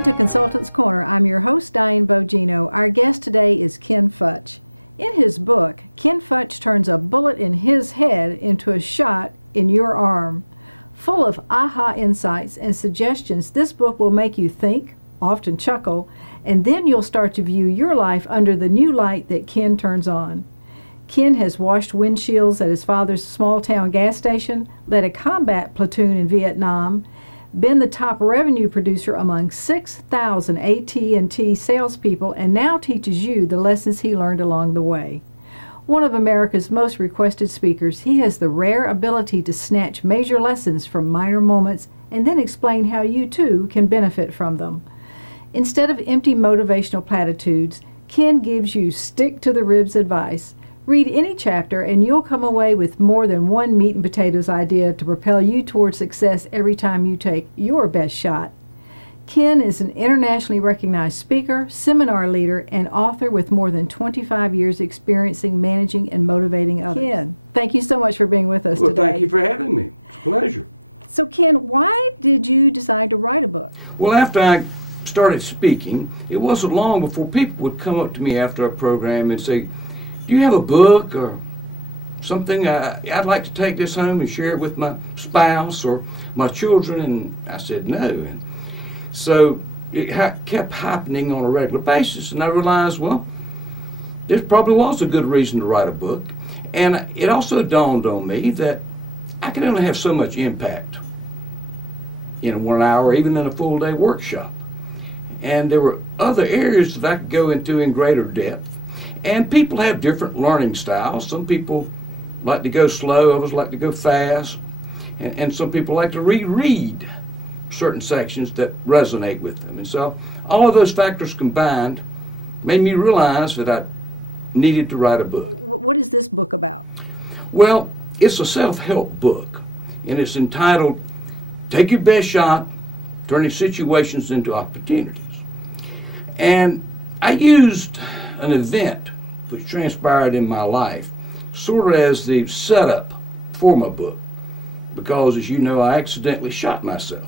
Welcome to Consultant's Corner. I'm your host, Diane Bogino. Our guest today is Ken Futch. In his book, Ken Futch turns a bullet in his head into a shot in your arm. Full of aha insights and suggestions, this book will make you think, often chuckle, and then you'll start to view your life under the new light that Ken turns on. Ken has washed windshields at his father's small-town gas station, led a combat platoon in Vietnam, been the top revenue producer among 6,000 AT&T salespeople, and now teaches you the lessons he learned along the way. One of America's most requested speakers, he has the rare ability to snatch major lessons from minor moments and then explain how you too can benefit from them. Instead of empty motivational platitudes, Ken gives you stick-to-the-ribs advice. Read any chapter and you'll come away with more than one meat and potatoes idea to propel you toward success every time you take your best shot. Ken is an internationally recognized speaker, seminar leader, and author with more than 25 years experiencing managing and motivating others. Ken, thank you so much for being with us today. Well, thank you for having me. It's a pleasure. So Ken, why did you decide to write a book? Well, after I started speaking, it wasn't long before people would come up to me after a program and say, do you have a book or something? I'd like to take this home and share it with my spouse or my children. And I said no. And so it kept happening on a regular basis. And I realized, well, there probably was a good reason to write a book. And it also dawned on me that I can only have so much impact in 1 hour, even in a full-day workshop. And there were other areas that I could go into in greater depth. And people have different learning styles. Some people like to go slow, others like to go fast. And some people like to reread certain sections that resonate with them. And so all of those factors combined made me realize that I needed to write a book. What is this book about? Well, it's a self-help book, and it's entitled, Take Your Best Shot, Turning Situations into Opportunities. And I used an event which transpired in my life sort of as the setup for my book, because as you know, I accidentally shot myself,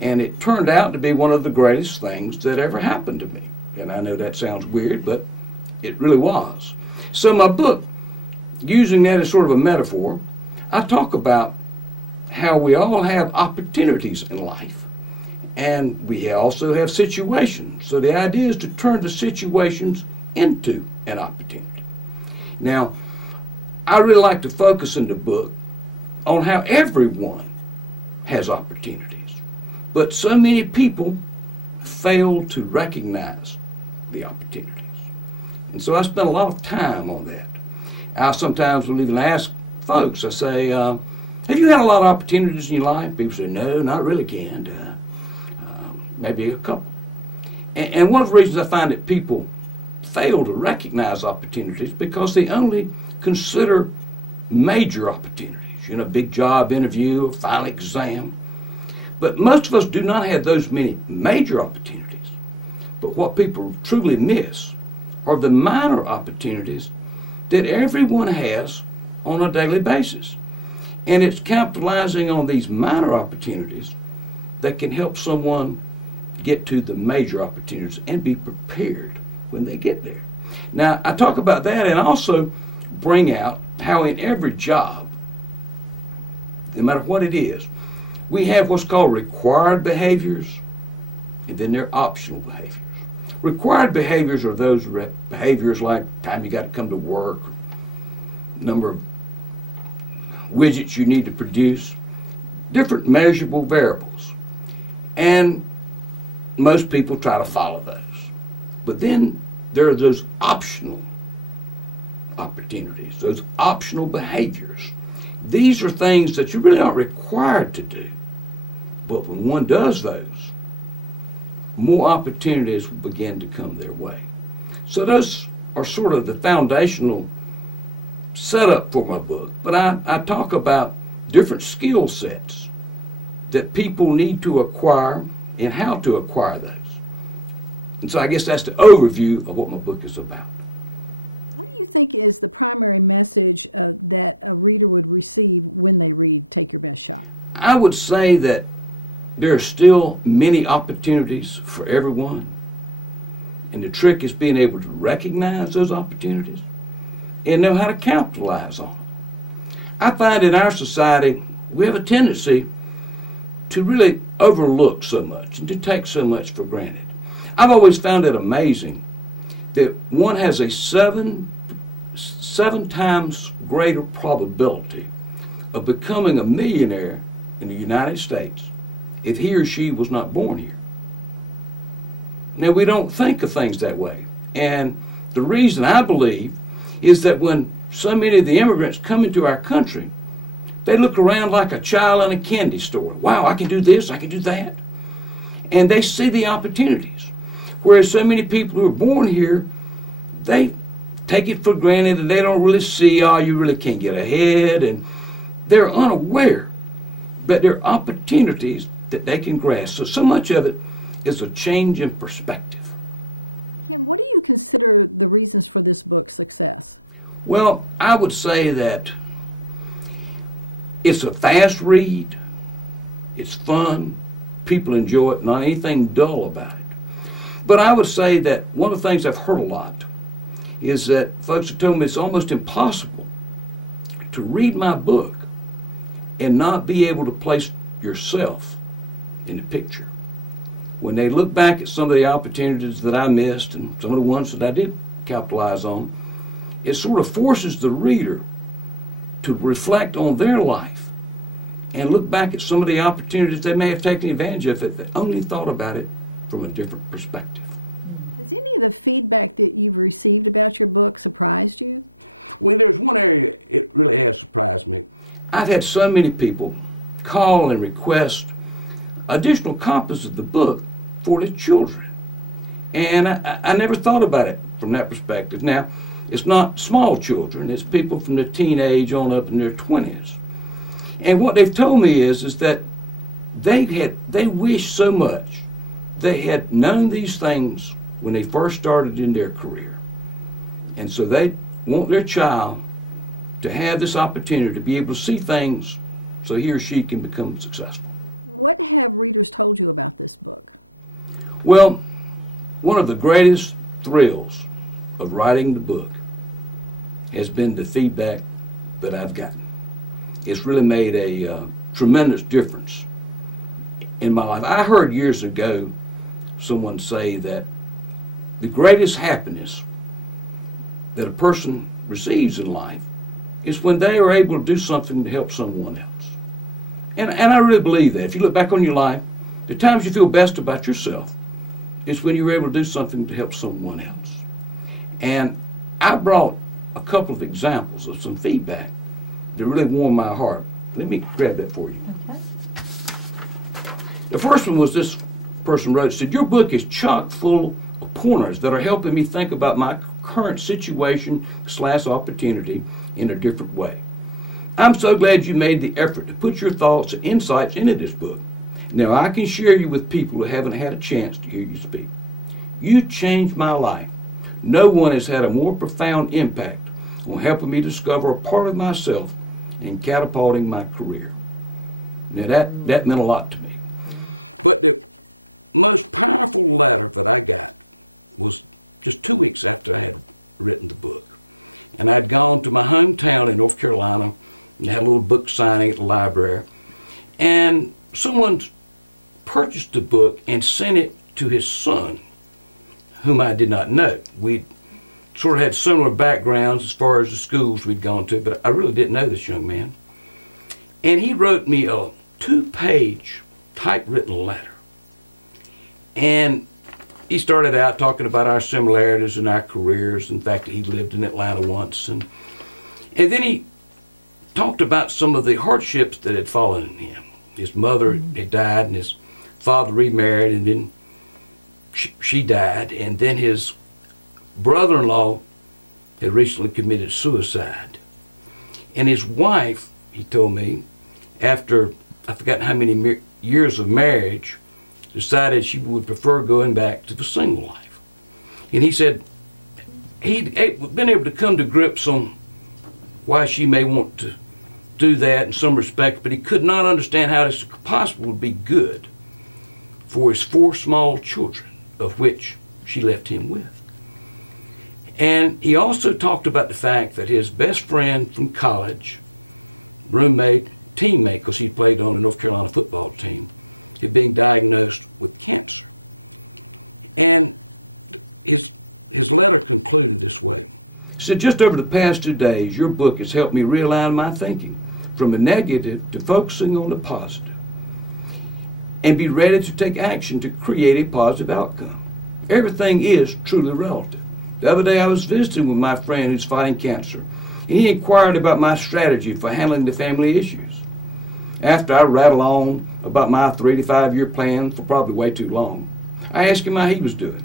and it turned out to be one of the greatest things that ever happened to me. And I know that sounds weird, but it really was. So my book, using that as sort of a metaphor, I talk about how we all have opportunities in life, and we also have situations. So the idea is to turn the situations into an opportunity. Now, I really like to focus in the book on how everyone has opportunities, but so many people fail to recognize the opportunities. And so I spent a lot of time on that. I sometimes will even ask folks, I say, have you had a lot of opportunities in your life? People say, no, not really, Ken. Maybe a couple. And one of the reasons I find that people fail to recognize opportunities because they only consider major opportunities, you know, big job interview, a final exam. But most of us do not have those many major opportunities. But what people truly miss are the minor opportunities that everyone has on a daily basis. And it's capitalizing on these minor opportunities that can help someone get to the major opportunities and be prepared when they get there. Now, I talk about that and also bring out how in every job, no matter what it is, we have what's called required behaviors, and then there are optional behaviors. Required behaviors are those behaviors like time you got to come to work, number of widgets you need to produce, different measurable variables. And most people try to follow those. But then there are those optional opportunities, those optional behaviors. These are things that you really aren't required to do. But when one does those, more opportunities will begin to come their way. So those are sort of the foundational setup for my book. But I talk about different skill sets that people need to acquire and how to acquire those. And so I guess that's the overview of what my book is about. What do you think is the primary message that a reader would receive when they read Take Your Best Shot? I would say that there are still many opportunities for everyone. And the trick is being able to recognize those opportunities and know how to capitalize on them. I find in our society we have a tendency to really overlook so much and to take so much for granted. I've always found it amazing that one has a seven times greater probability of becoming a millionaire in the United States if he or she was not born here. Now, we don't think of things that way. And the reason, I believe, is that when so many of the immigrants come into our country, they look around like a child in a candy store. Wow, I can do this, I can do that. And they see the opportunities. Whereas so many people who are born here, they take it for granted and they don't really see, oh, you really can't get ahead. And they're unaware that there are opportunities that they can grasp. So much of it is a change in perspective. Ken, what do you consider the reasons for this book's success? Well, I would say that it's a fast read, it's fun, people enjoy it, not anything dull about it. But I would say that one of the things I've heard a lot is that folks have told me it's almost impossible to read my book and not be able to place yourself in the picture. When they look back at some of the opportunities that I missed and some of the ones that I did capitalize on, it sort of forces the reader to reflect on their life and look back at some of the opportunities they may have taken advantage of if they only thought about it from a different perspective. Has any of the feedback that you've received about your book surprised you? Well, there's one area it really has surprised me. I've had so many people call and request additional copies of the book for their children. And I never thought about it from that perspective. Now, it's not small children, it's people from the teenage on up in their 20s. And what they've told me is that they wish so much they had known these things when they first started in their career. And so they want their child to have this opportunity to be able to see things so he or she can become successful. What have readers told you about this book? Well, one of the greatest thrills of writing the book has been the feedback that I've gotten. It's really made a tremendous difference in my life. I heard years ago someone say that the greatest happiness that a person receives in life is when they are able to do something to help someone else. And I really believe that. If you look back on your life, the times you feel best about yourself is when you're able to do something to help someone else. And I brought a couple of examples of some feedback that really warmed my heart. Let me grab that for you. Okay. The first one was this person wrote, said, your book is chock full of pointers that are helping me think about my current situation / opportunity in a different way. I'm so glad you made the effort to put your thoughts and insights into this book. Now I can share you with people who haven't had a chance to hear you speak. You changed my life. No one has had a more profound impact on helping me discover a part of myself and catapulting my career. Now that meant a lot to me. But the most powerful letter that I got was just 2 weeks after I had written the book. And I'd gone to my hometown in North Carolina and had a little book signing at the library. And someone purchased the book and sent it to his son, whom I did not know. We sort of had similar backgrounds as far as the schools we'd gone to, but I really didn't know this young man. And he wrote me a 2-page typewritten letter. And he started out talking about our similarities in our careers, in fact, he lived in Atlanta once. And then he talked about some of the hardships that had fallen on him. His mother had died, and his father remarried, and then she died. And then his brother-in-law had recently committed suicide. And his wife, he told me, after I forgot how many years of marriage, decided she would prefer going back to the single life. And he said he'd been able to come to grips on why she may want to do that in some respects, but he could not understand how this possibly would be good for his 4 small children, of which she left him with. And he also talked about the fact that his best friend from college, roommate, teammate, because he played on the North Carolina football team, had been diagnosed with cancer. And his letter concluded this way. He said, just over the past 2 days, your book has helped me realign my thinking from the negative to focusing on the positive and be ready to take action to create a positive outcome. Everything is truly relative. The other day I was visiting with my friend who's fighting cancer, and he inquired about my strategy for handling the family issues. After I rattled on about my 3 to 5 year plan for probably way too long, I asked him how he was doing.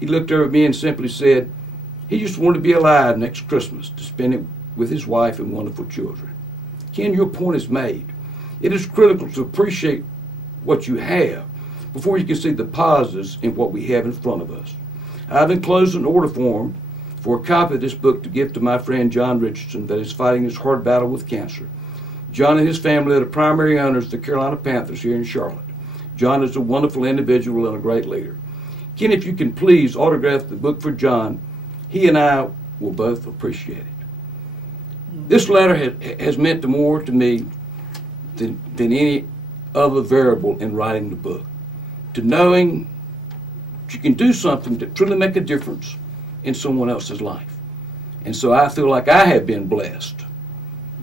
He looked over at me and simply said he just wanted to be alive next Christmas to spend it with his wife and wonderful children. Ken, your point is made. It is critical to appreciate what you have before you can see the positives in what we have in front of us. I've enclosed an order form for a copy of this book to give to my friend John Richardson that is fighting his hard battle with cancer. John and his family are the primary owners of the Carolina Panthers here in Charlotte. John is a wonderful individual and a great leader. Ken, if you can please autograph the book for John, he and I will both appreciate it. This letter has meant more to me than any other variable in writing the book. To knowing that you can do something to truly make a difference in someone else's life. And so I feel like I have been blessed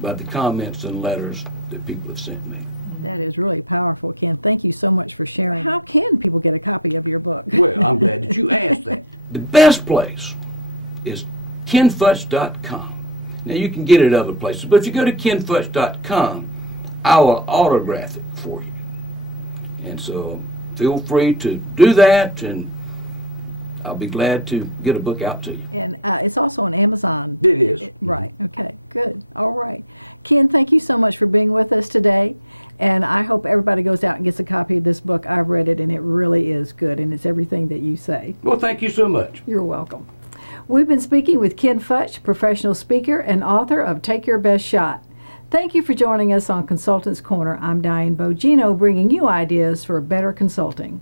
by the comments and letters that people have sent me. That is really powerful, Ken. Thank you so much for sharing. How can people get a copy of your book? Well, I'm glad that you asked that. The best place is kenfutch.com. Now, you can get it other places, but if you go to kenfutch.com, I will autograph it for you. And so feel free to do that, and I'll be glad to get a book out to you. And it's also on Amazon. It is. Right. Okay. Good. All right. Ken, thank you so much for being with us today. And I hope everybody goes out and gets a copy of this book. I've read it, and it really is good, and it's everything that you say. Well, thank you so much. You're welcome. We've been speaking with Ken Futch, professional speaker and author of Take Your Best Shot. Thank you for joining us on Consultants Corner. I'm Diane Bogino, bringing you ideas for better consulting.